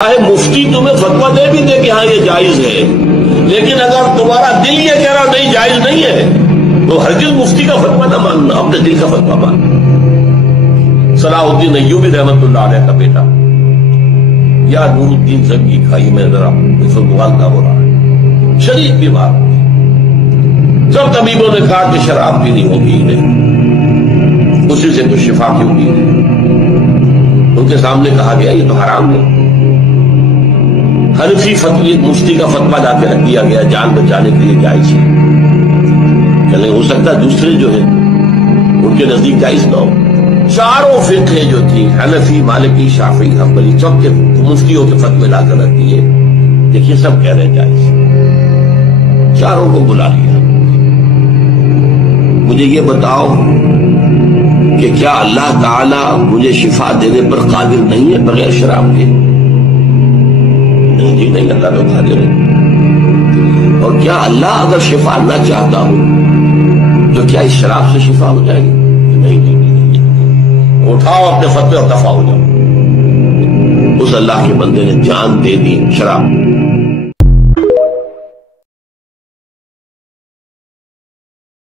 مفتی تمہیں فتویٰ دے بھی دے کہ ہاں یہ جائز ہے، لیکن اگر تمہارا دل یہ کہہ رہا نہیں جائز نہیں ہے تو ہرگز مفتی کا فتویٰ نہ ماننا، اپنے دل کا فتویٰ ماننا۔ صلاح الدین ایوبی رحمت اللہ علیہ کا بیٹا یا نور الدین زنگی کا، یہ میں ذرا کا ہو رہا ہے، شدید بیمار ہوئی، سب طبیبوں نے کہا کہ شراب پینی ہوگی نہیں، اسی سے کچھ شفا کی ہوگی، ان کے سامنے کہا گیا یہ تو حرام ہے۔ حنفی فتوی مفتی کا فتویٰ لا کے رکھ دیا گیا، جان بچانے کے لیے جائز ہے، چلے ہو سکتا ہے دوسرے جو ہیں ان کے نزدیک جائز نہ ہو۔ چاروں فقہ جو تھی، حنفی، مالکی، شافعی، حنبلی، سب کے مفتیوں کے فتوے لا کر رکھ دیے، دیکھیے سب کہہ رہے ہیں جائز، چاروں کو بلا لیا۔ مجھے یہ بتاؤ کہ کیا اللہ تعالیٰ مجھے شفا دینے پر قادر نہیں ہے بغیر شراب کے؟ جی نہیں، اللہ تو قادر ہے۔ اور کیا اللہ اگر شفا نہ چاہتا ہوں تو کیا اس شراب سے شفا ہو جائے گی؟ نہیں، اٹھاؤ اپنے فتوے اور دفع ہو جاؤ۔ اس اللہ کے بندے نے جان دے دی شراب